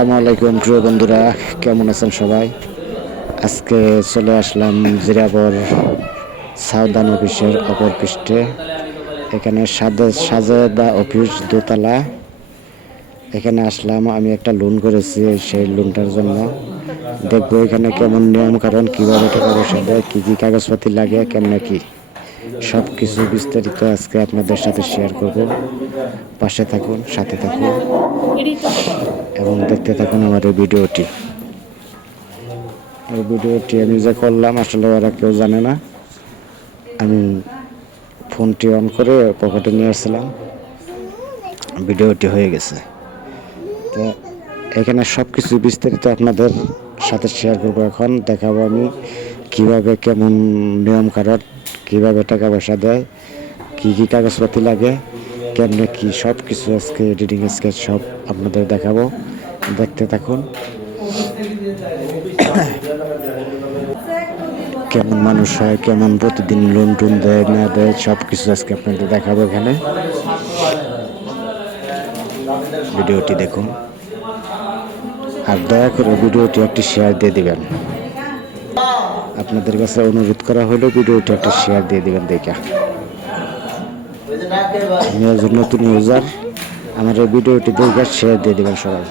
আসসালামু আলাইকুম প্রিয় বন্ধুরা, কেমন আছেন সবাই? আজকে চলে আসলাম জিরাবর সাউদান অফিসের অপর পৃষ্ঠে। এখানে সাজেদা অফিস দোতলা। এখানে আসলাম, আমি একটা লোন করেছি, সেই লোনটার জন্য দেখবো এখানে কেমন নিয়ম কারণ, কীভাবে টাকা পয়সা দেয়, কী কী কাগজপাতি লাগে, কেমন কি সব কিছু বিস্তারিত আজকে আপনাদের সাথে শেয়ার করব। পাশে থাকুন, সাথে থাকুন এবং দেখতে থাকুন আমার এই ভিডিওটি। এই ভিডিওটি আমি যে করলাম আসলে ওরা কেউ জানে না। আমি ফোনটি অন করে পকেটে নিয়ে আসছিলাম, ভিডিওটি হয়ে গেছে। তো এখানে সব কিছু বিস্তারিত আপনাদের সাথে শেয়ার করবো। এখন দেখাবো আমি কিভাবে কেমন নিয়ম কারণ, কীভাবে টাকা পয়সা দেয়, কী কী কাগজপাতি লাগে, কেমনে কি সব কিছু আজকে এডিটিং স্কেচ সব আপনাদের দেখাবো। দেখতে থাকুন কেমন মানুষ হয়, কেমন প্রতিদিন লোন টোন দেয় না দেয়, সব কিছু আজকে আপনাদের দেখাবো। এখানে ভিডিওটি দেখুন আর দয়া করে ভিডিওটি একটি শেয়ার দিয়ে দিবেন। আপনাদের কাছে অনুরোধ করা হলো ভিডিওটি একটা শেয়ার দিয়ে দিবেন। দেখা আমি একজন নতুন ইউজার, আমার এই ভিডিওটি দেখে শেয়ার দিয়ে দিবেন সবাই।